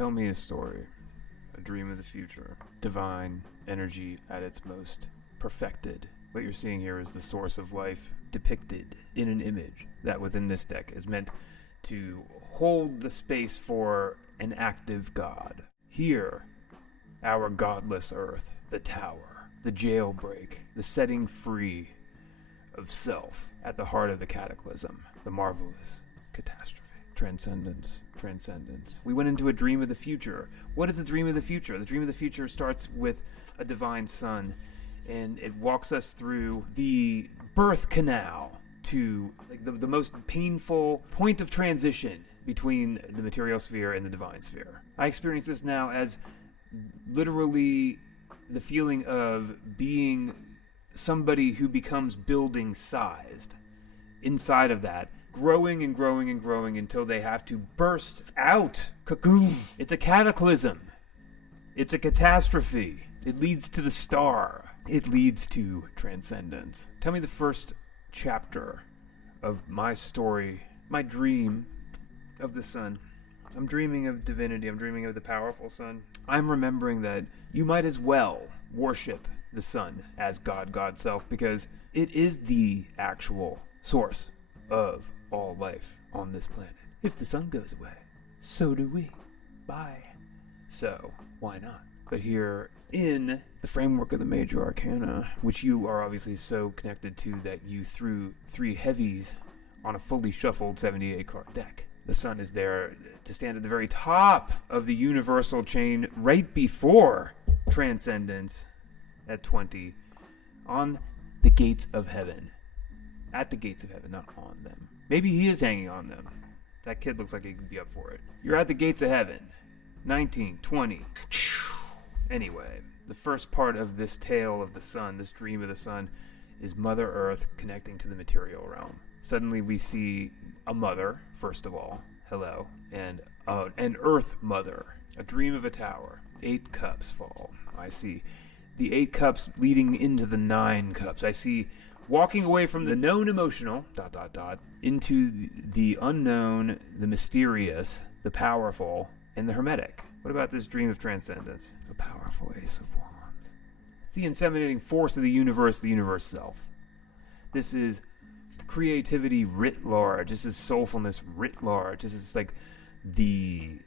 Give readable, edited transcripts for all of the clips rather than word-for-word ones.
Tell me a story. A dream of the future. Divine energy at its most perfected. What you're seeing here is the source of life depicted in an image that within this deck is meant to hold the space for an active god. Here, our godless earth, the tower, the jailbreak, the setting free of self at the heart of the cataclysm, the marvelous catastrophe. Transcendence. We went into a dream of the future. What is the dream of the future? The dream of the future starts with a divine sun, and it walks us through the birth canal to like the most painful point of transition between the material sphere and the divine sphere. I experience this now as literally the feeling of being somebody who becomes building sized. Inside of that, growing and growing and growing until they have to burst out. Cocoon. It's a cataclysm. It's a catastrophe. It leads to the star. It leads to transcendence. Tell me the first chapter of my story, my dream of the sun. I'm dreaming of divinity. I'm dreaming of the powerful sun. I'm remembering that you might as well worship the sun as God self, because it is the actual source of all life on this planet. If the sun goes away, so do we. Bye. So, why not? But here, in the framework of the major arcana, which you are obviously so connected to that you threw 3 heavies on a fully shuffled 78-card deck. The sun is there to stand at the very top of the universal chain right before transcendence at 20 on the gates of heaven. At the gates of heaven, not on them. Maybe he is hanging on them. That kid looks like he could be up for it. You're at the gates of heaven. 19, 20. Anyway, the first part of this tale of the sun, this dream of the sun, is Mother Earth connecting to the material realm. Suddenly we see a mother, first of all. Hello. And an Earth Mother. A dream of a tower. 8 cups fall. I see the 8 cups leading into the 9 cups. I see walking away from the known emotional, into the unknown, the mysterious, the powerful, and the hermetic. What about this dream of transcendence? The powerful Ace of Wands. It's the inseminating force of the universe self. This is creativity writ large. This is soulfulness writ large. This is like the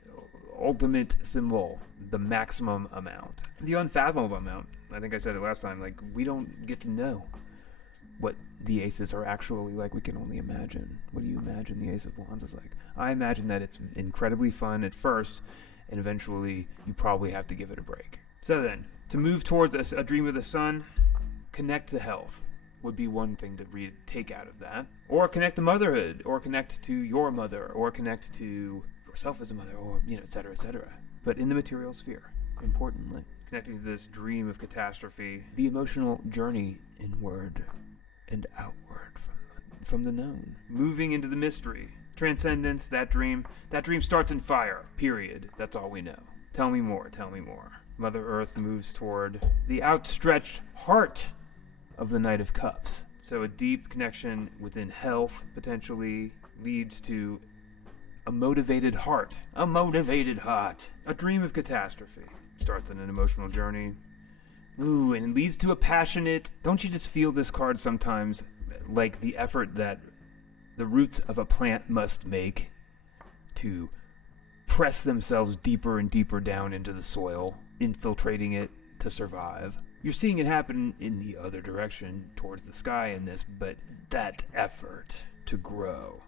ultimate symbol, the maximum amount, the unfathomable amount. I think I said it last time, like, we don't get to know what the aces are actually like. We can only imagine. What do you imagine the Ace of Wands is like? I imagine that it's incredibly fun at first, and eventually you probably have to give it a break. So then, to move towards a dream of the sun, connect to health would be one thing to take out of that. Or connect to motherhood, or connect to your mother, or connect to yourself as a mother, or, et cetera, et cetera. But in the material sphere, importantly, connecting to this dream of catastrophe, the emotional journey inward and outward from the known. Moving into the mystery. Transcendence, that dream starts in fire, period. That's all we know. Tell me more. Mother Earth moves toward the outstretched heart of the Knight of Cups. So a deep connection within health potentially leads to a motivated heart. A motivated heart. A dream of catastrophe starts on an emotional journey. Ooh, and it leads to a passionate... Don't you just feel this card sometimes like the effort that the roots of a plant must make to press themselves deeper and deeper down into the soil, infiltrating it to survive? You're seeing it happen in the other direction, towards the sky in this, but that effort to grow.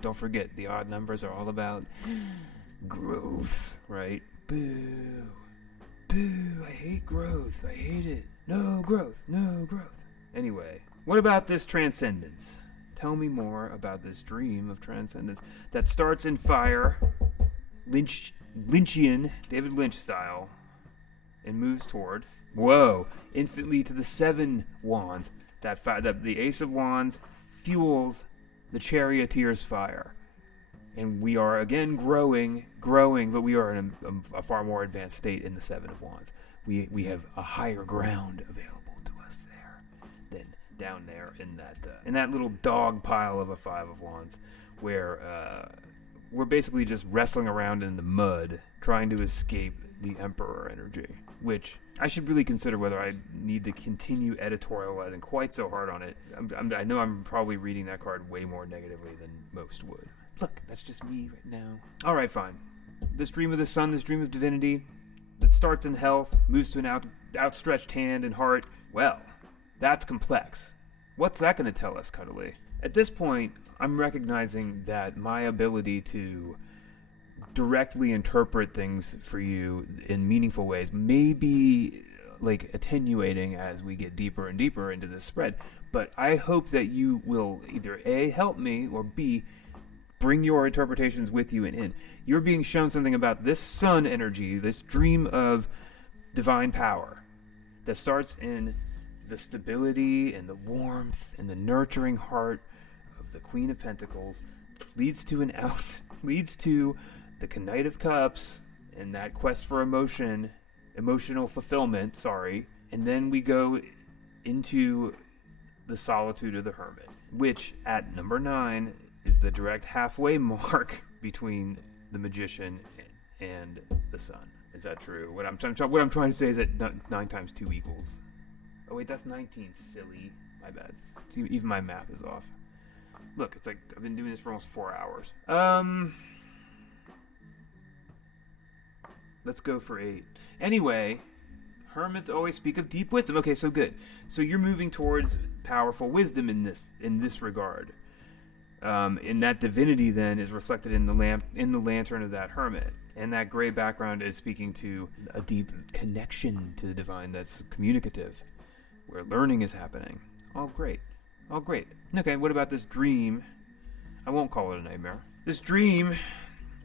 Don't forget, the odd numbers are all about growth, right? Boo. I hate growth. I hate it. No growth. Anyway, what about this transcendence? Tell me more about this dream of transcendence that starts in fire, Lynchian, David Lynch style, and moves toward, instantly to the 7 wands. The Ace of Wands fuels the charioteer's fire. And we are again growing, but we are in a far more advanced state in the 7 of Wands. We have a higher ground available to us there than down there in that little dog pile of a 5 of Wands, where we're basically just wrestling around in the mud, trying to escape the Emperor energy, which I should really consider whether I need to continue editorializing quite so hard on it. I know I'm probably reading that card way more negatively than most would. Look, that's just me right now. All right, fine. This dream of the sun, this dream of divinity, that starts in health, moves to an outstretched hand and heart. Well, that's complex. What's that going to tell us, Cuddly? At this point, I'm recognizing that my ability to directly interpret things for you in meaningful ways may be like attenuating as we get deeper and deeper into this spread. But I hope that you will either A, help me, or B, bring your interpretations with you and in. You're being shown something about this sun energy, this dream of divine power that starts in the stability and the warmth and the nurturing heart of the Queen of Pentacles, leads to the Knight of Cups and that quest for emotional fulfillment, and then we go into the solitude of the Hermit, which at number 9 is the direct halfway mark between the Magician and the Sun. Is that true? What I'm trying to say is that 9 times 2 equals. Oh wait, that's 19. Silly. My bad. See, even my math is off. Look, it's like I've been doing this for almost 4 hours. Let's go for 8. Anyway, hermits always speak of deep wisdom. Okay, so good. So you're moving towards powerful wisdom in this regard. And that divinity then is reflected in the lantern of that hermit. And that gray background is speaking to a deep connection to the divine that's communicative, where learning is happening. All great. Okay, what about this dream? I won't call it a nightmare. This dream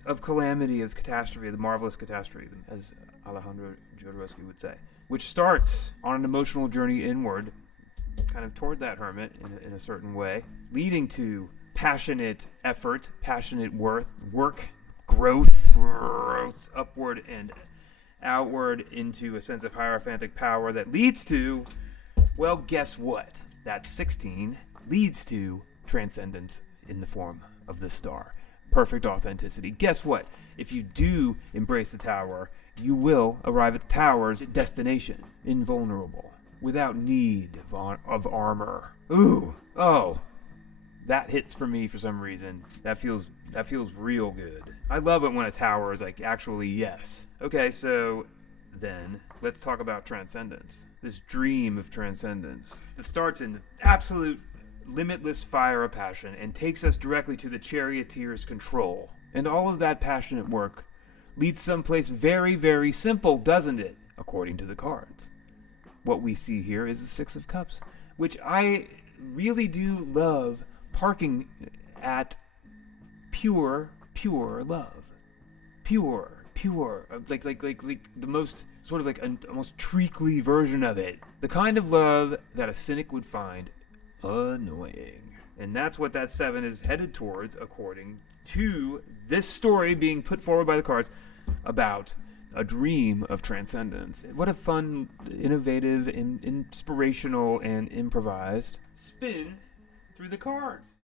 of calamity, of catastrophe, the marvelous catastrophe, as Alejandro Jodorowsky would say, which starts on an emotional journey inward, kind of toward that hermit in a certain way, leading to passionate effort, passionate work, growth upward and outward into a sense of hierophantic power that leads to, well, guess what? That 16 leads to transcendence in the form of the star. Perfect authenticity. Guess what? If you do embrace the tower, you will arrive at the tower's destination, invulnerable, without need of armor. Ooh, oh, that hits for me for some reason. That feels real good. I love it when a tower is like, actually, yes. Okay, so then let's talk about transcendence. This dream of transcendence that starts in absolute limitless fire of passion and takes us directly to the charioteer's control. And all of that passionate work leads someplace very, very simple, doesn't it? According to the cards. What we see here is the 6 of Cups, which I really do love parking at pure love. Pure, like the most sort of like a most treacly version of it. The kind of love that a cynic would find annoying. And that's what that 7 is headed towards, according to this story being put forward by the cards about a dream of transcendence. What a fun, innovative, inspirational, and improvised spin through the cards.